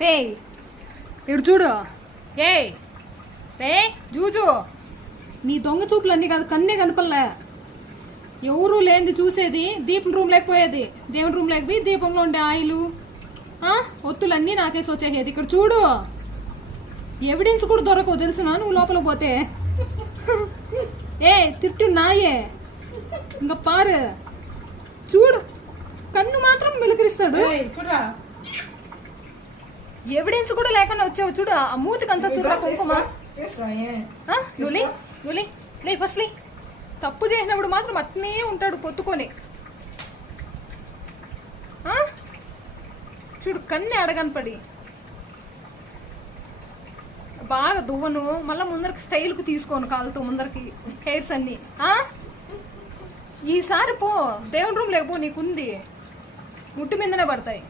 రే ఇడు చూడు. ఏ రే జూజు, నీ దొంగ చూపులన్నీ కాదు, కన్నే కనపల్లే. ఎవరూ లేనిది చూసేది, దీపం రూమ్ లేకపోయేది, దేవుని రూమ్ లేకపోయి దీపంలో ఉండే ఆయిలు ఒత్తులన్నీ నాకేసి వచ్చేసేది. ఇక్కడ చూడు, ఎవిడెన్స్ కూడా దొరకవు తెలుసునా నువ్వు లోపల పోతే. ఏ తిట్టు నాయే, ఇంకా పారు చూడు, కన్ను మాత్రం మిలికరిస్తాడు. ఎవిడెన్స్ కూడా లేకుండా వచ్చావు చూడు, ఆ మూతికి అంతా చూడ కుంకుమ. ఫస్ట్ తప్పు చేసినప్పుడు మాత్రం అట్నే ఉంటాడు పొత్తుకొని. చూడు కన్నే అడగనపడి బాగా దువ్వను, మళ్ళీ ముందరికి స్టైల్కి తీసుకోను కాలుతో ముందరికి హెయిర్స్ అన్ని. ఈసారి పో దేవుని రూమ్ లేకపో, నీకుంది ముట్టు మీదనే పడతాయి.